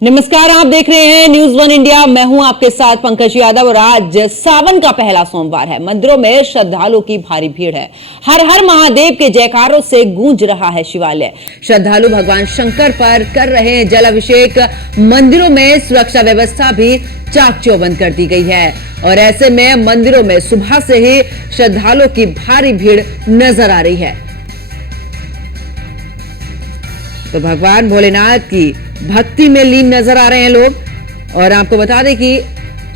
नमस्कार, आप देख रहे हैं न्यूज वन इंडिया। मैं हूं आपके साथ पंकज यादव और आज सावन का पहला सोमवार है। मंदिरों में श्रद्धालुओं की भारी भीड़ है। हर हर महादेव के जयकारों से गूंज रहा है शिवालय। श्रद्धालु भगवान शंकर पर कर रहे हैं जल अभिषेक। मंदिरों में सुरक्षा व्यवस्था भी चाक चौबंद कर दी गई है और ऐसे में मंदिरों में सुबह से ही श्रद्धालुओं की भारी भीड़ नजर आ रही है। तो भगवान भोलेनाथ की भक्ति में लीन नजर आ रहे हैं लोग। और आपको बता दें कि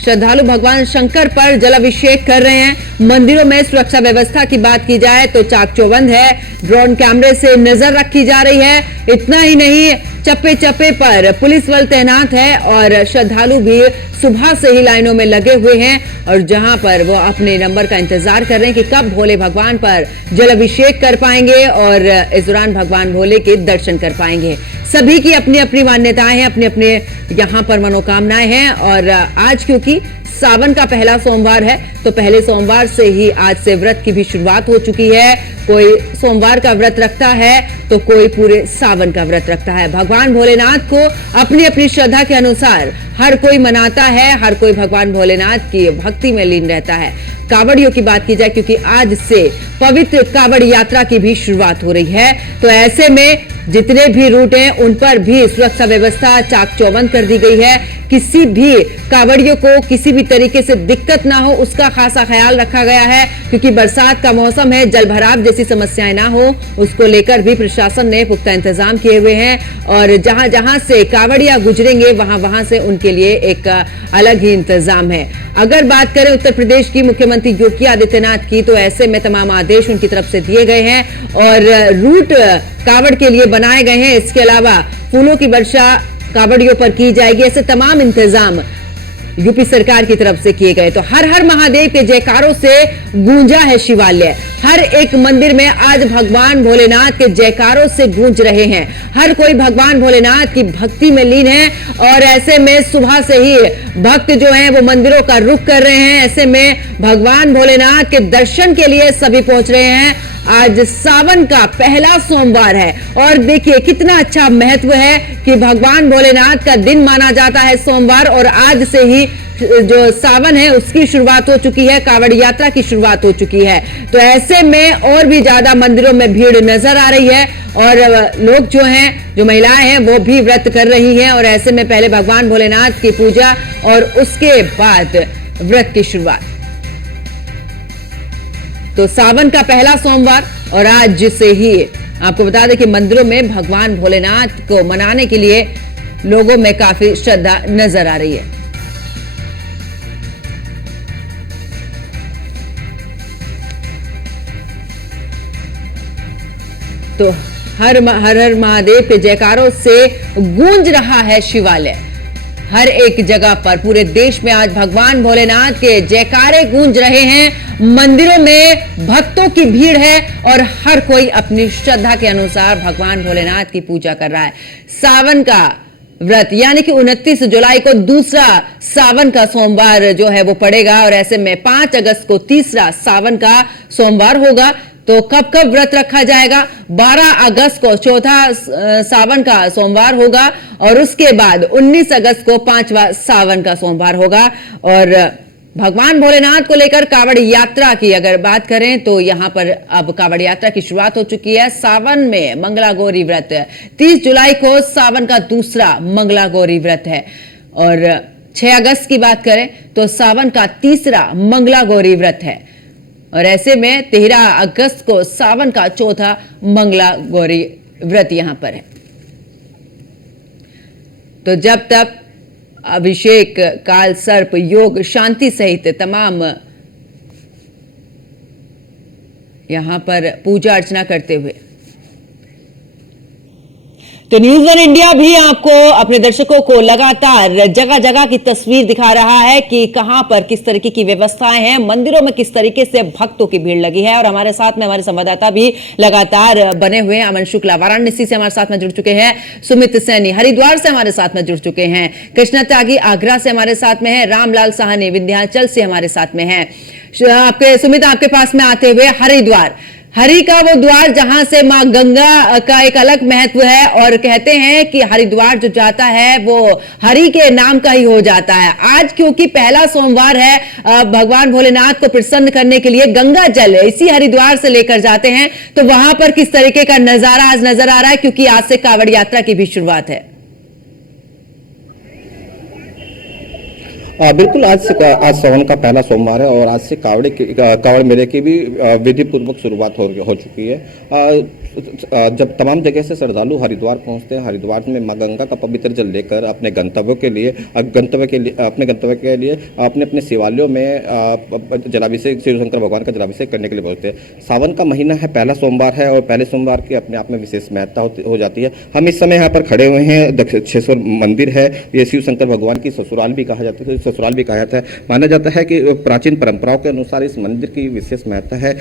श्रद्धालु भगवान शंकर पर जलाभिषेक कर रहे हैं। मंदिरों में सुरक्षा व्यवस्था की बात की जाए तो चाक चौबंद है। ड्रोन कैमरे से नजर रखी जा रही है। इतना ही नहीं, चप्पे चप्पे पर पुलिस बल तैनात है और श्रद्धालु भी सुबह से ही लाइनों में लगे हुए हैं और जहां पर वो अपने नंबर का इंतजार कर रहे हैं कि कब भोले भगवान पर जलाभिषेक कर पाएंगे और इस दौरान भगवान भोले के दर्शन कर पाएंगे। सभी की अपनी अपनी मान्यताएं हैं, अपने अपने यहाँ पर मनोकामनाएं हैं। और आज क्योंकि सावन का पहला सोमवार है तो पहले सोमवार से ही आज से व्रत की भी शुरुआत हो चुकी है। कोई सोमवार का व्रत रखता है तो कोई पूरे सावन का व्रत रखता है। भगवान भोलेनाथ को अपनी अपनी श्रद्धा के अनुसार हर कोई मनाता है, हर कोई भगवान भोलेनाथ की भक्ति में लीन रहता है। कावड़ियों की बात की जाए क्योंकि आज से पवित्र कावड़ यात्रा की भी शुरुआत हो रही है, तो ऐसे में जितने भी रूट हैं उन पर भी सुरक्षा व्यवस्था चाक चौबंद कर दी गई है। किसी भी कावड़ियों को किसी भी तरीके से दिक्कत ना हो उसका खासा ख्याल रखा गया है क्योंकि बरसात का मौसम है, जल भराव जैसी समस्याएं ना हो उसको लेकर भी प्रशासन ने पुख्ता इंतजाम किए हुए हैं। और जहां जहां से कावड़िया गुजरेंगे वहां वहां से उनके लिए एक अलग ही इंतजाम है। अगर बात करें उत्तर प्रदेश की मुख्यमंत्री योगी आदित्यनाथ की तो ऐसे में तमाम आदेश उनकी तरफ से दिए गए हैं और रूट कावड़ के लिए बनाए गए हैं। इसके अलावा फूलों की वर्षा कावड़ियों पर की जाएगी। ऐसे तमाम इंतजाम यूपी सरकार की तरफ से किए गए। तो हर हर महादेव के जयकारों से गूंजा है शिवालय। हर एक मंदिर में आज भगवान भोलेनाथ के जयकारों से गूंज रहे हैं। हर कोई भगवान भोलेनाथ की भक्ति में लीन है और ऐसे में सुबह से ही भक्त जो हैं वो मंदिरों का रुख कर रहे हैं। ऐसे में भगवान भोलेनाथ के दर्शन के लिए सभी पहुंच रहे हैं। आज सावन का पहला सोमवार है और देखिए कितना अच्छा महत्व है कि भगवान भोलेनाथ का दिन माना जाता है सोमवार और आज से ही जो सावन है उसकी शुरुआत हो चुकी है, कावड़ यात्रा की शुरुआत हो चुकी है। तो ऐसे में और भी ज्यादा मंदिरों में भीड़ नजर आ रही है और लोग जो हैं, जो महिलाएं हैं वो भी व्रत कर रही हैं और ऐसे में पहले भगवान भोलेनाथ की पूजा और उसके बाद व्रत की शुरुआत। तो सावन का पहला सोमवार और आज से ही आपको बता दें कि मंदिरों में भगवान भोलेनाथ को मनाने के लिए लोगों में काफी श्रद्धा नजर आ रही है। तो हर हर महादेव के जयकारों से गूंज रहा है शिवालय। हर एक जगह पर पूरे देश में आज भगवान भोलेनाथ के जयकारे गूंज रहे हैं। मंदिरों में भक्तों की भीड़ है और हर कोई अपनी श्रद्धा के अनुसार भगवान भोलेनाथ की पूजा कर रहा है। सावन का व्रत यानी कि 29 जुलाई को दूसरा सावन का सोमवार जो है वो पड़ेगा और ऐसे में 5 अगस्त को तीसरा सावन का सोमवार होगा। तो कब कब व्रत रखा जाएगा? 12 अगस्त को चौथा सावन का सोमवार होगा और उसके बाद 19 अगस्त को 5वां सावन का सोमवार होगा। और भगवान भोलेनाथ को लेकर कावड़ यात्रा की अगर बात करें तो यहां पर अब कावड़ यात्रा की शुरुआत हो चुकी है। सावन में मंगला गौरी व्रत 30 जुलाई को सावन का दूसरा मंगला गौरी व्रत है और 6 अगस्त की बात करें तो सावन का तीसरा मंगला गौरी व्रत है और ऐसे में 13 अगस्त को सावन का चौथा मंगला गौरी व्रत यहां पर है। तो जब तक अभिषेक, काल सर्प योग, शांति सहित तमाम यहां पर पूजा अर्चना करते हुए। तो न्यूज वन इंडिया भी आपको, अपने दर्शकों को लगातार जगह जगह की तस्वीर दिखा रहा है कि कहां पर किस तरीके की व्यवस्थाएं हैं, मंदिरों में किस तरीके से भक्तों की भीड़ लगी है। और हमारे साथ में हमारे संवाददाता भी लगातार बने हुए हैं। अमन शुक्ला वाराणसी से हमारे साथ में जुड़ चुके हैं, सुमित सैनी हरिद्वार से हमारे साथ में जुड़ चुके हैं, कृष्णा त्यागी आगरा से हमारे साथ में है, रामलाल साहनी विंध्याचल से हमारे साथ में है। सुमित, आपके पास में आते हुए हरिद्वार, हरि का वो द्वार जहां से मां गंगा का एक अलग महत्व है और कहते हैं कि हरिद्वार जो जाता है वो हरि के नाम का ही हो जाता है। आज क्योंकि पहला सोमवार है, भगवान भोलेनाथ को प्रसन्न करने के लिए गंगा जल इसी हरिद्वार से लेकर जाते हैं। तो वहां पर किस तरीके का नजारा आज नजर आ रहा है, क्योंकि आज से कांवड़ यात्रा की भी शुरुआत है। बिल्कुल, आज सावन का पहला सोमवार है और आज से कावड़ मेले की भी विधि पूर्वक शुरुआत हो चुकी है। जब तमाम जगह से श्रद्धालु हरिद्वार पहुंचते हैं, हरिद्वार में मां गंगा का पवित्र जल लेकर अपने गंतव्य के लिए अपने अपने शिवालयों में जलाभिषेक, शिव शंकर भगवान का जलाभिषेक करने के लिए पहुंचते हैं। सावन का महीना है, पहला सोमवार है और पहले सोमवार की अपने आप में विशेष महत्ता हो जाती है। हम इस समय यहाँ पर खड़े हुए हैं, दक्षेश्वर मंदिर है, ये शिव शंकर भगवान की ससुराल भी कहा जाता है। माना जाता है कि प्राचीन परंपराओं के अनुसार इस मंदिर की विशेष महत्ता है।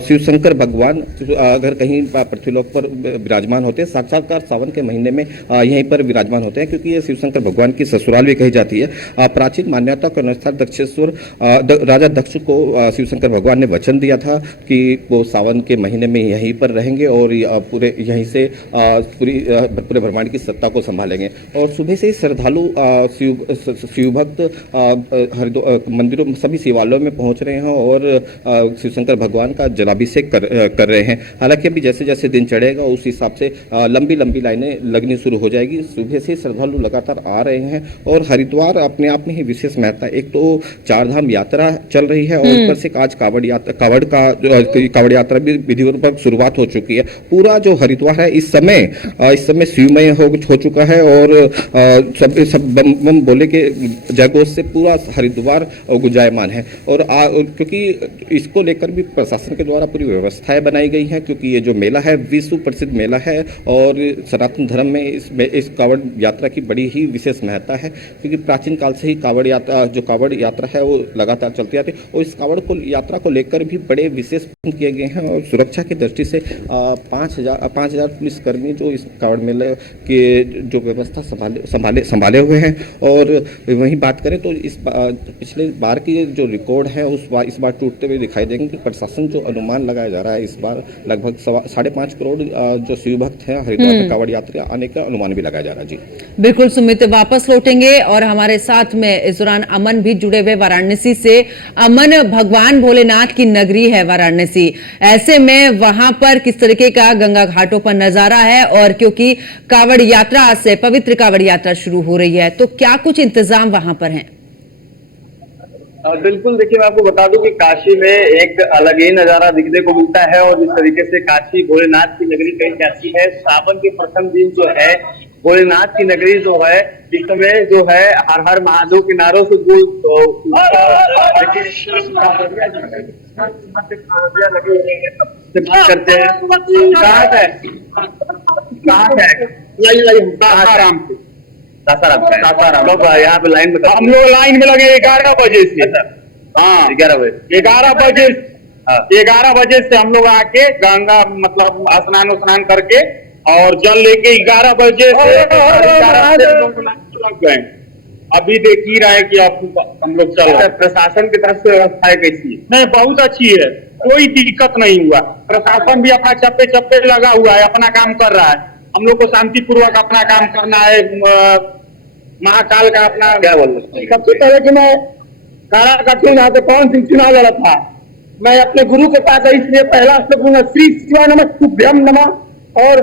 शिव शंकर भगवान अगर कहीं पृथ्वीलोक पर विराजमान होते हैं, साक्षात्कार सावन के महीने में यहीं पर विराजमान होते हैं, क्योंकि ये शिव शंकर भगवान की ससुराल भी कही जाती है। प्राचीन मान्यता के अनुसार दक्षेश्वर राजा दक्ष को शिव शंकर भगवान ने वचन दिया था कि वो सावन के महीने में यहीं पर रहेंगे और पूरे यहीं से पूरे ब्रह्मांड की सत्ता को संभालेंगे। और सुबह से ही श्रद्धालु शिव भक्त मंदिरों सभी शिवालयों में पहुंच रहे हैं और शिव शंकर भगवान का जलाभिषेक कर रहे हैं। हालांकि अभी जैसे जैसे दिन चढ़ेगा उस हिसाब से लंबी लंबी लाइनें लगनी शुरू हो जाएगी। सुबह से श्रद्धालु लगातार आ रहे हैं और हरिद्वार अपने आप में ही विशेष महत्ता है। एक तो चारधाम यात्रा चल रही है और ऊपर से आज कावड़ यात्रा भी विधिपूर्वक शुरुआत हो चुकी है। पूरा जो हरिद्वार है इस समय शिवमय हो चुका है और सब बम बोले के जयघोष से पूरा हरिद्वार गुंजायमान है। और क्योंकि इसको लेकर भी प्रशासन के द्वारा पूरी व्यवस्थाएं बनाई गई हैं, क्योंकि ये जो मेला है विश्व प्रसिद्ध मेला है और सनातन धर्म में इस कावड़ यात्रा की बड़ी ही विशेष महत्ता है, क्योंकि प्राचीन काल से ही कावड़ यात्रा है वो लगातार चलती आती है। और इस कावड़ यात्रा को लेकर भी बड़े विशेष प्रबंध किए गए हैं और सुरक्षा की दृष्टि से 5,000 पुलिसकर्मी जो इस कावड़ मेले के जो व्यवस्था संभाले हुए हैं। और वहीं बात करें तो पिछले बार की जो रिकॉर्ड है इस बार टूटते हुए दिखाई देंगे, कि प्रशासन जो अनुमान लगाया जा रहा है इस बार लगभग 5.5 करोड़ जो शिव भक्त हैं हरिद्वार में कावड़ यात्रा आने का अनुमान भी लगाया जा रहा है। जी बिल्कुल सुमित, वापस लौटेंगे और हमारे साथ में इस दौरान अमन भी जुड़े हुए वाराणसी से। अमन, भगवान भोलेनाथ की नगरी है वाराणसी, ऐसे में वहां पर किस तरीके का गंगा घाटों पर नजारा है? और क्योंकि कावड़ यात्रा से पवित्र कावड़ यात्रा शुरू हो रही है, तो क्या कुछ इंतजाम वहां पर है? बिल्कुल, देखिए मैं आपको बता दूं कि काशी में एक अलग ही नजारा दिखने को मिलता है और जिस तरीके से काशी भोलेनाथ की नगरी कही जाती है, सावन के प्रथम दिन जो है भोलेनाथ की नगरी जो है इस समय जो है हर हर महादेव के नारों से करते हैं। लोग यहाँ पे लाइन में, हम लोग लाइन में लगे 11 बजे से। हाँ, 11 बजे से हम लोग आके गंगा मतलब स्नान करके और जल लेके 11 बजे से लग गए। अभी देख ही रहा है कि अब हम लोग चल रहे हैं। प्रशासन की तरफ से व्यवस्था कैसी है? नहीं, बहुत अच्छी है, कोई दिक्कत नहीं हुआ। प्रशासन भी अपना चप्पे लगा हुआ है, अपना काम कर रहा है। हम लोग को शांति पूर्वक अपना काम करना है। महाकाल का अपना क्या बोलते, सबसे पहले कि मैं कारा कठिन यहाँ पे कौन सिंह चुनाव लड़ा था, मैं अपने गुरु के पास है, इसलिए पहला श्लोक श्री शिवाय नमः तुभ्यम नमः। और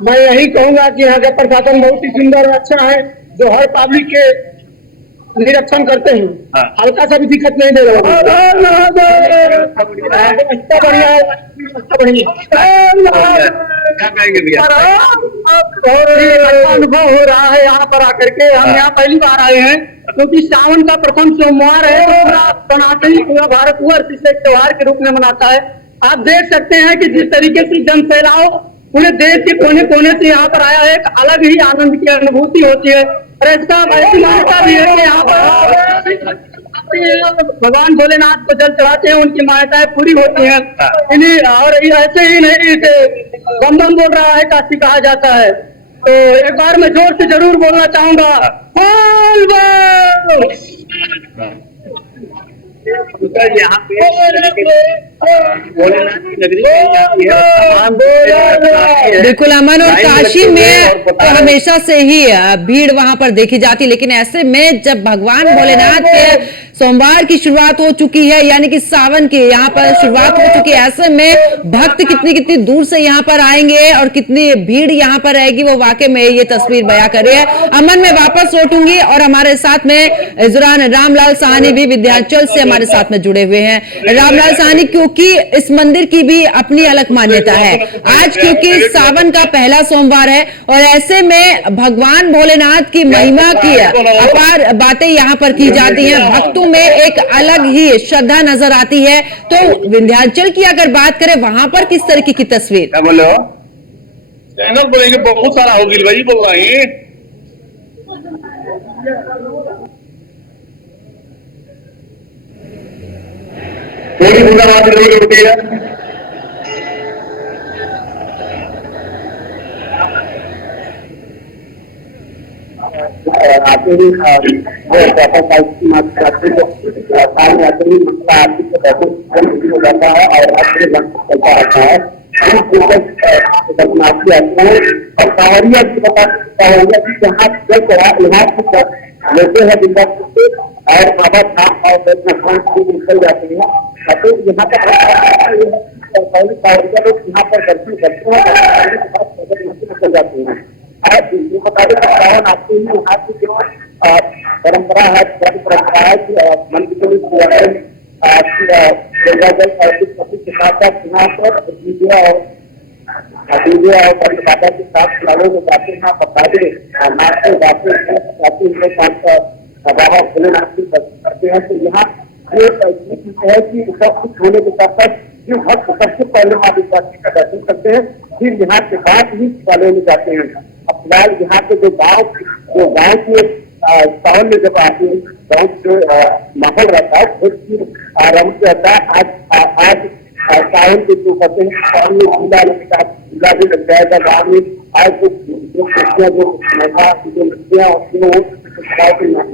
मैं यही कहूंगा कि यहाँ का प्रशासन बहुत ही सुंदर और अच्छा है, जो हर पब्लिक के निरीक्षण करते हैं। हल्का सा भी दिक्कत नहीं दे रहा। अनुभव हो रहा है यहाँ पर आकर के। हम यहाँ पहली बार आए हैं क्योंकि सावन का प्रथम सोमवार है, पूरा सनातनी पूरा भारतवर्ष इसे त्योहार के रूप में मनाता है। आप देख सकते हैं कि जिस तरीके से जन सैलाव पूरे देश के कोने कोने से यहाँ पर आया है, एक अलग ही आनंद की अनुभूति होती है। और इसका ऐसी मान्यता भी है कि यहाँ पर भगवान भोलेनाथ को जल चढ़ाते हैं, उनकी मान्यताएं पूरी होती हैं। और ऐसे ही नहीं बम बम बोल रहा है काशी कहा जाता है। तो एक बार मैं जोर से जरूर बोलना चाहूंगा, बोल बम। यहाँ पे भोलेनाथ की नगरी कही जाती है। तमाम बिल्कुल अमन, और लाइन काशी लगते हुए में और बता तो रहे हैं। हमेशा से ही भीड़ वहां पर देखी जाती, लेकिन ऐसे में जब भगवान भोलेनाथ के सोमवार की शुरुआत हो चुकी है, यानी कि सावन की यहाँ पर शुरुआत हो चुकी है, ऐसे में भक्त कितनी कितनी दूर से यहाँ पर आएंगे और कितनी भीड़ यहाँ पर रहेगी, वो वाकई में ये तस्वीर बयां कर रही है। अमन, मैं वापस लौटूंगी और हमारे साथ में इस दौरान रामलाल साहनी भी विंध्याचल से हमारे साथ में जुड़े हुए हैं। रामलाल साहनी, क्योंकि इस मंदिर की भी अपनी अलग मान्यता है, आज क्योंकि सावन का पहला सोमवार है और ऐसे में भगवान भोलेनाथ की महिमा की अपार बातें यहाँ पर की जाती हैं, भक्तों में एक अलग ही श्रद्धा नजर आती है। तो विंध्याचल की अगर बात करें, वहां पर किस तरीके की तस्वीर? क्या बोले हो? चैनल बोलेंगे बहुत सारा हो गिल भाई बोल रही है। थोड़ी बुराबाद जरूर होती है। आते ही हो जाता है और चलता रहता है। और कांवरिया की बता कांवरिया की जहाँ जल चढ़ा यहाँ लेते हैं बिंदा और बाबा धाम और निकल जाते हैं। तो यहाँ पर कांवरिया लोग यहाँ पर दर्शन करते हैं, निकल जाते हैं। ये बता दें सावन आते ही यहाँ की जो परंपरा है, परंपरा है कि मंदिर के साथ साथ यहाँ पर डीजे और बाबा के साथ खिलाड़ों में जाते हैं, बता नाचते गाते हुए बाबा भोलेनाथ की करते हैं। तो यहाँ ये है कि सब कुछ होने के साथ साथ जो भक्त सबसे पहले माँ विश्वासी का दर्शन करते हैं, फिर यहाँ के बाद ही वाले में जाते हैं। अब फिलहाल यहाँ के जो गाँव के सावन में जब आते हैं, गाँव जो माहौल रहता है बहुत आरम्भ रहता है। आज सावन के जो कहते हैं सावन में झूला भी लग जाएगा गाँव में। आज जो लड़कियाँ होती हैं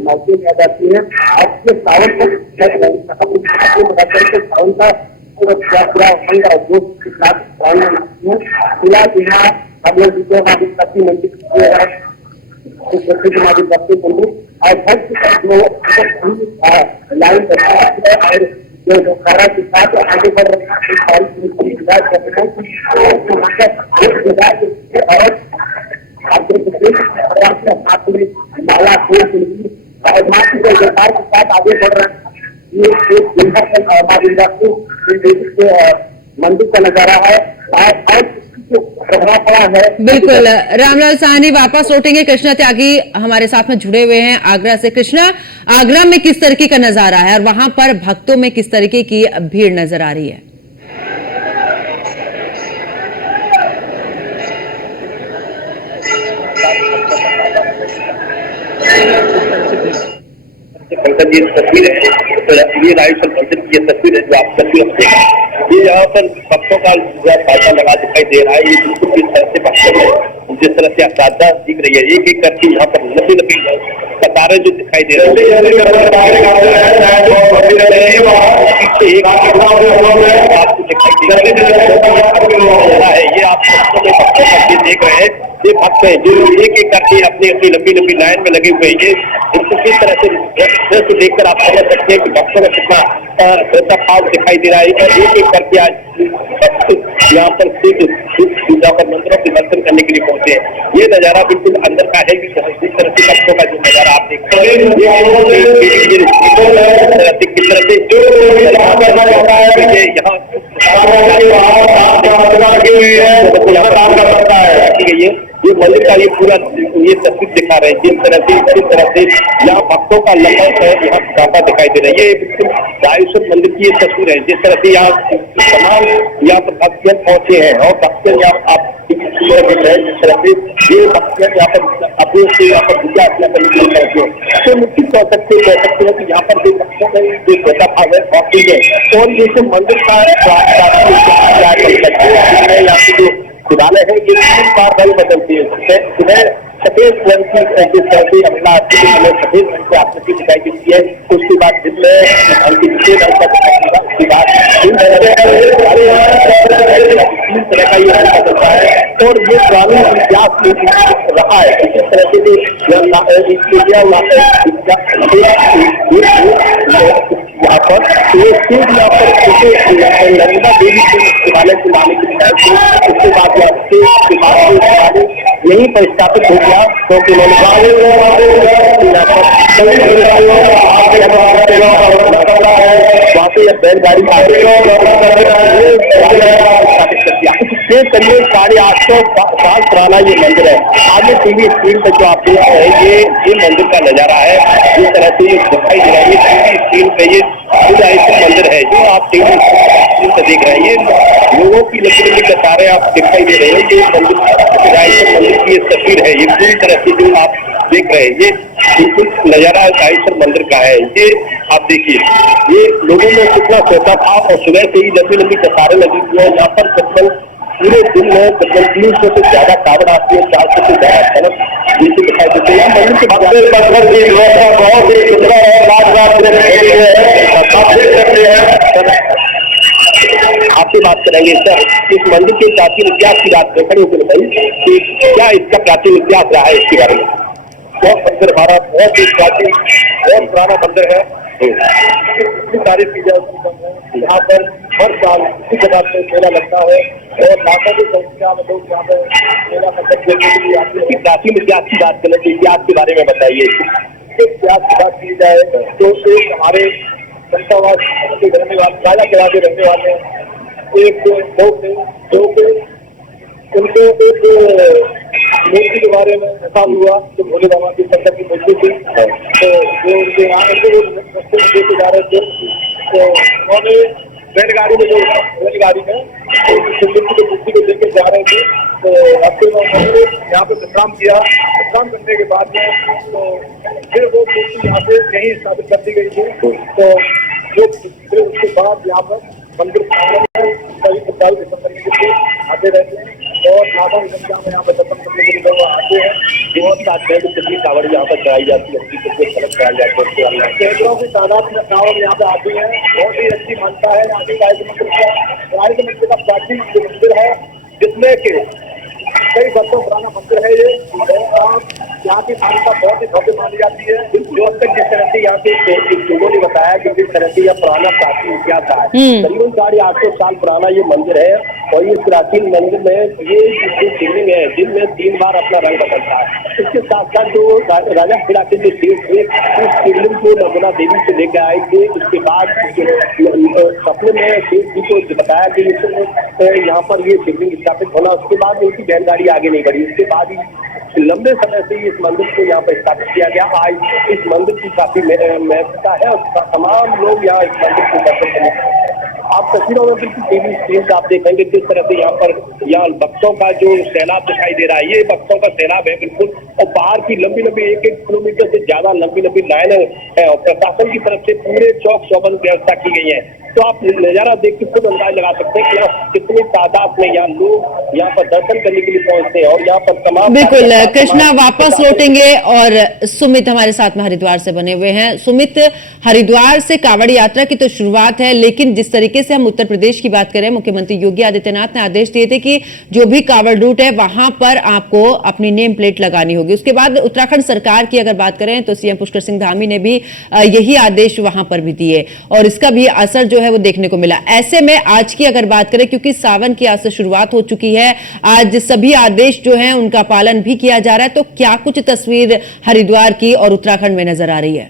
मौके में आ जाती है। अब के सावन सावन का पूरा होगा जो फिलहाल यहाँ हम लोग विद्यार्थी मंदिर मंदिर और लाइन और जो सारा के साथ आगे बढ़ रहे माला और माँ की सरकार के साथ आगे बढ़ रहे हैं। ये एक मंदिर का नजारा है और बिल्कुल रामलाल साहनी वापस लौटेंगे। कृष्णा त्यागी हमारे साथ में जुड़े हुए हैं आगरा से। कृष्णा, आगरा में किस तरीके का नजारा है और वहां पर भक्तों में किस तरीके की भीड़ नजर आ रही है? पंकज, ये तस्वीर है, ये राइट मंदिर की ये तस्वीर है जो आप तस्वीर ये यहाँ पर भक्तों का फायदा लगा दिखाई दे रहा है। ये बिल्कुल जिस तरह से भक्तों में जिस तरह से आसादा दिख रही है, एक एक करके यहाँ पर लंबी लंबी कतारें जो दिखाई दे रही है, आपको दिखाई दे रहा है। ये आप भक्तों में देख रहे हैं, ये भक्त है जो एक एक करके अपनी अपनी लंबी लंबी लाइन में लगे हुए हैं। ये इनको किस तरह से दृश्य देखकर आप समझ सकते हैं कि भक्तों में कितना श्रद्धा भाव दिखाई दे रहा है। एक एक करके आज यहाँ पर पूजा पर मंदिरों के दर्शन करने के लिए पहुंचे हैं। ये नजारा बिल्कुल अंदर का है, जिस तरह से भक्तों का जो नजारा आप देखते हैं, किस तरह से ये मंदिर का ये पूरा ये तस्वीर दिखा रहे हैं। जिस तरह से यहाँ भक्तों का लंबा है, यहाँ काफा दिखाई दे रहा है। ये बिल्कुल रामेश्वर मंदिर की ये तस्वीर है। जिस तरह से यहाँ तमाम यहाँ पर भक्तजन पहुंचे हैं और भक्तजन यहाँ आप दिख रहे हैं, जिस तरह से ये भक्तजन यहाँ पर अपने से यहाँ पर पूजा अर्चना करने पहुंचे हैं। तो निश्चित कह सकते हैं कि यहाँ पर जो भक्तों में जो श्रद्धा भाव है बहुत है और ये मंदिर का यहाँ की जो शिवालय है ये 3 बार रंग बदलती है। सुबह सफेद रंग की जैसे अपना सफेद रंग की आकृति दिखाई देती है, उसके बाद दिन में हल्की सफेद रंग का दिखाई देगा, उसके बाद 3 तरह का ये रंग बदलता है। और ये पुरानी इतिहास रहा है। इसी तरह से यहाँ पर नर्मदा देवी के शिवालय से लाने की उसके बाद यहीं पर स्थापित हो गया, क्योंकि वहाँ से बैलगाड़ी स्थापित कर दिया। ये करीब 850 साल पुराना ये मंदिर है। आगे टीवी स्क्रीन पर जो आप देख रहे हैं ये मंदिर का नजारा है। जिस तरह से दिखाई दे रहा है टीवी स्क्रीन पे ये मंदिर है जो आप टीवी स्क्रीन पर देख रहे हैं। ये लोगों की लंबी लंबी कतारें आप दिखाई दे रहे हैं। ये मंदिर की ये तस्वीर है। ये पूरी तरह से जो आप देख रहे हैं ये बिल्कुल नजारा रामेश्वर मंदिर का है। ये आप देखिए ये लोगों में कितना सोचा था और सुबह से ही लंबी लंबी कतारें लगी हुई है। यहाँ पर तकरीबन पूरे दिन में तकरीबन 300 से ज्यादा कावड़ आती है, 400 से ज्यादा सड़क नीचे दिखाई देते हैं। मंदिर के बहुत ही सुंदर आपसे बात करेंगे सर, इस मंदिर के प्राचीन इतिहास की बात खड़े होकर बताइए कि क्या इसका प्राचीन इतिहास रहा है इसके बारे में। बहुत मंदिर हमारा बहुत ही प्राचीन बहुत पुराना मंदिर है। इतनी सारी चीजें यहाँ पर हर साल इसी जगह पे मेला लगता है और लाखों की संख्या में लोग यहाँ पे मेला मतलब देखने के लिए आते हैं। प्राचीन इतिहास की बात करें तो इतिहास के बारे में बताइए। इतिहास की बात की जाए तो एक हमारे जनतावास के रहने वाले राजा किला के रहने वाले एक लोग थे जो उनको एक मूर्ति के बारे में ऐसा हुआ कि भोले बाबा की शंकर की मूर्ति थी, तो जो उनके यहाँ लेके जा रहे थे तो उन्होंने बैलगाड़ी में शिवलिंग की मूर्ति को लेकर जा रहे थे। तो रास्ते में उन्होंने यहाँ पे विश्राम किया। विश्राम करने के बाद में तो फिर वो मूर्ति यहाँ पे यहीं स्थापित कर दी गई थी। तो जो फिर उसके बाद यहाँ पर मंदिर कभी 27 दिसंबर के आते रहते हैं और लाखों की संख्या में यहाँ पर दर्शन करने के लिए लोग आते हैं। बहुत कितनी कावड़ यहाँ पर चढ़ाई जाती है, सड़क चढ़ाई जाती है। सैकड़ों की तादाद में कावड़ यहाँ पे आती है। बहुत ही अच्छी मान्यता है यहाँ की गाय के मंदिर का प्राचीन मंदिर है जिसमें कि कई वर्षों पुराना मंदिर है। ये यहाँ की मान्यता बहुत ही भव्य मानी जाती है। जो अब तक जिस तरह से यहाँ के लोगों ने बताया कि जिस तरह से यह पुराना प्राचीन इतिहास है, करीबन 850 साल पुराना ये मंदिर है। और इस प्राचीन मंदिर में ये जो शिवलिंग है दिन में 3 बार अपना रंग बदलता है। इसके साथ साथ जो राजा किला के जो शेष थे उस शिवलिंग को नर्मदा देवी से लेकर आए थे। उसके बाद सपने में शेष जी को बताया कि यहाँ पर ये शिवलिंग स्थापित होना, उसके बाद इनकी बैलगाड़ी आगे नहीं बढ़ी। उसके बाद ही लंबे समय से इस मंदिर को यहाँ पर स्थापित किया गया। आज इस मंदिर की काफी महत्वता है और तमाम लोग यहाँ इस मंदिर को दर्शन करने आप तस्वीरों में बिल्कुल टीवी स्क्रीन से आप देखेंगे किस तरह से यहाँ भक्तों का जो सैलाब दिखाई दे रहा है। ये भक्तों का सैलाब है बिल्कुल। और बाहर की लंबी 1-1 किलोमीटर से ज्यादा लंबी लाइन है और प्रशासन की तरफ से पूरे चौक चौबंद व्यवस्था की गई है। तो आप नजारा देख के खुद अंदाज लगा सकते हैं कि कितनी तादाद में यहाँ लोग यहाँ पर दर्शन करने के लिए पहुंचते हैं। और यहाँ पर तमाम बिल्कुल कृष्णा वापस लौटेंगे और सुमित हमारे साथ में हरिद्वार से बने हुए हैं। सुमित, हरिद्वार से कांवड़ यात्रा की तो शुरुआत है, लेकिन जिस तरीके से हम उत्तर प्रदेश की बात करें, मुख्यमंत्री योगी आदित्यनाथ ने आदेश दिए थे कि जो भी कांवड़ रूट है वहां पर आपको अपनी नेम प्लेट लगानी होगी। उसके बाद उत्तराखंड सरकार की अगर बात करें तो सीएम पुष्कर सिंह धामी ने भी यही आदेश वहां पर भी दिए और इसका भी असर जो है वो देखने को मिला। ऐसे में आज की अगर बात करें, क्योंकि सावन की आज से शुरुआत हो चुकी है, आज सभी आदेश जो हैं उनका पालन भी किया जा रहा है, तो क्या कुछ तस्वीर हरिद्वार की और उत्तराखंड में नजर आ रही है?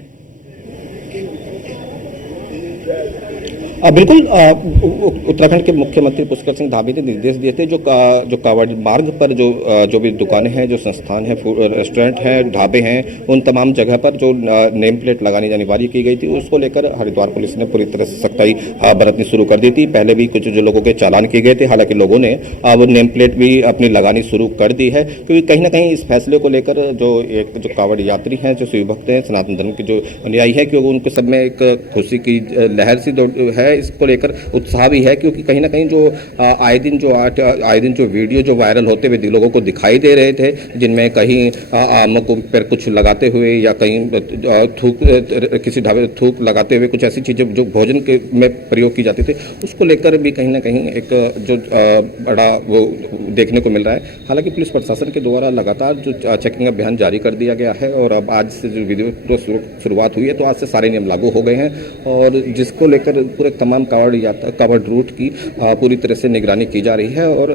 बिल्कुल उत्तराखंड के मुख्यमंत्री पुष्कर सिंह धामी ने निर्देश दिए थे जो कांवड़ मार्ग पर जो भी दुकानें हैं, जो संस्थान हैं, रेस्टोरेंट हैं, ढाबे हैं, उन तमाम जगह पर जो नेम प्लेट लगानी अनिवार्य की गई थी उसको लेकर हरिद्वार पुलिस ने पूरी तरह से सख्ताई बरतनी शुरू कर दी थी। पहले भी कुछ जो लोगों के चालान किए गए थे, हालांकि लोगों ने अब नेम प्लेट भी अपनी लगानी शुरू कर दी है, क्योंकि कहीं ना कहीं इस फैसले को लेकर जो कांवड़ यात्री हैं, जो शिव भक्त हैं, सनातन धर्म के जो अनुयायी है, क्योंकि उनके सब में एक खुशी की लहर सी है है, इसको लेकर उत्साह भी है, क्योंकि कहीं ना कहीं जो आए दिन जो वीडियो जो वायरल होते हुए लोगों को दिखाई दे रहे थे, जिनमें कहीं आम को पर कुछ लगाते हुए या कहीं किसी ढाबे थूक लगाते हुए कुछ ऐसी चीज़ें जो भोजन के में प्रयोग की जाती थी, उसको लेकर भी कहीं ना कहीं एक जो बड़ा वो देखने को मिल रहा है। हालांकि पुलिस प्रशासन के द्वारा लगातार जो चेकिंग अभियान जारी कर दिया गया है और अब आज से जो वीडियो शुरुआत हुई है तो आज से सारे नियम लागू हो गए हैं और जिसको लेकर पूरे तमाम कावड़ रूट की पूरी तरह से निगरानी की जा रही है। और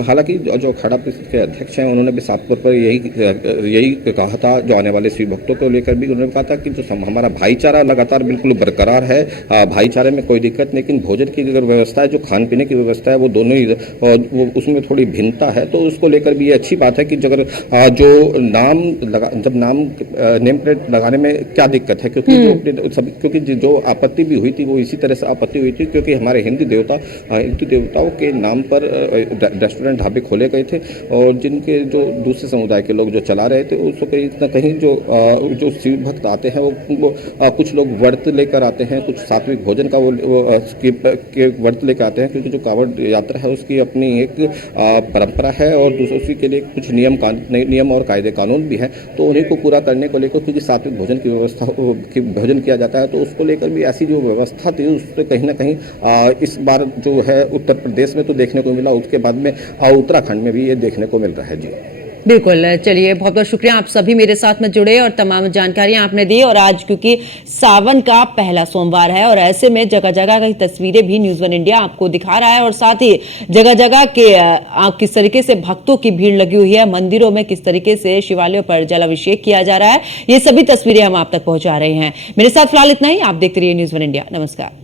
हालांकि जो अखाड़ा परिषद के अध्यक्ष हैं उन्होंने भी साफ तौर पर यही कहा था, जो आने वाले शिव भक्तों को लेकर भी उन्होंने कहा था कि जो हमारा भाईचारा लगातार बिल्कुल बरकरार है, भाईचारे में कोई दिक्कत नहीं, लेकिन भोजन की अगर व्यवस्था है, जो खान पीने की व्यवस्था है, वो दोनों ही वो उसमें थोड़ी भिन्नता है। तो उसको लेकर भी ये अच्छी बात है कि अगर जो नेम प्लेट लगाने में क्या दिक्कत है, क्योंकि जो आपत्ति भी हुई थी वो इसी तरह से आपत्ति हुई थी क्योंकि हमारे हिंदू देवताओं के नाम पर रेस्टोरेंट ढाबे खोले गए थे और जिनके जो दूसरे समुदाय के लोग जो चला रहे थे उसको कहीं ना कहीं जो शिव भक्त आते हैं वो कुछ लोग व्रत लेकर आते हैं, कुछ सात्विक भोजन का वो व्रत लेकर आते हैं, क्योंकि जो कांवड़ यात्रा है उसकी अपनी एक परंपरा है और दूसरों के लिए कुछ नियम और कायदे कानून भी हैं। तो उन्हीं को पूरा करने को लेकर क्योंकि सात्विक भोजन की व्यवस्था भोजन किया जाता है तो उसको लेकर भी ऐसी जो व्यवस्था थी उससे कहीं ना कहीं इस बार जो है उत्तर प्रदेश में तो देखने को मिला, उसके बाद में उत्तराखंड में भी ये देखने को मिल रहा है। जी बिल्कुल, चलिए बहुत बहुत शुक्रिया, आप सभी मेरे साथ में जुड़े और तमाम जानकारियां आपने दी। और आज क्योंकि सावन का पहला सोमवार है और ऐसे में जगह जगह की तस्वीरें भी न्यूज़ 1 इंडिया आपको दिखा रहा है और साथ ही जगह जगह के किस तरीके से भक्तों की भीड़ लगी हुई है, मंदिरों में किस तरीके से शिवालयों पर जलाभिषेक किया जा रहा है, ये सभी तस्वीरें हम आप तक पहुंचा रहे हैं। मेरे साथ फिलहाल इतना ही, आप देखते रहिए न्यूज़ 1 इंडिया। नमस्कार।